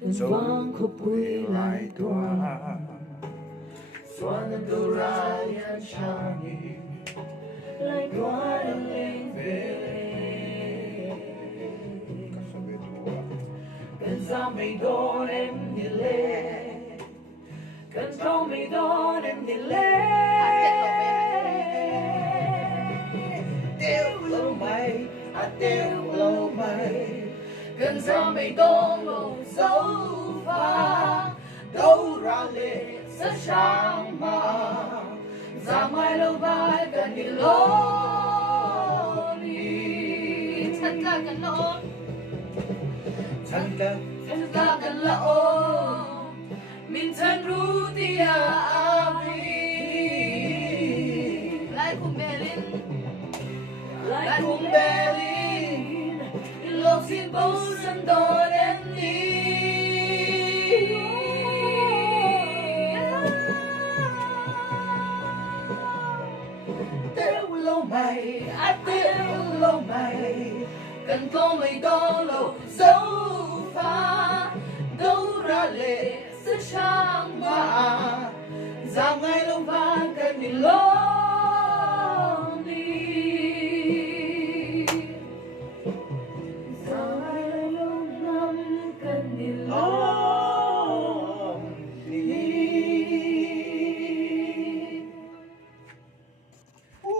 Vang ko po'y laitwa Suana durayan siyangin Laitwa ng Pensame don em dile Pensame don em dile Tiêu lâu mày tiêu lâu mày Pensame don lâu dấu pha Đâu ra lệ sa sáng mà Ra mai lâu vai cần đi lối Thật ra cần lối Thật ra cần lối Mình thân rú tia avi Lại cùng Berlin Lại cùng Berlin Lộc xin bố sân đồn em đi Tiêu lâu mày, tiêu lâu mày Cần có mày đó lâu dấu pha Đâu ra lệ sẽ sáng mà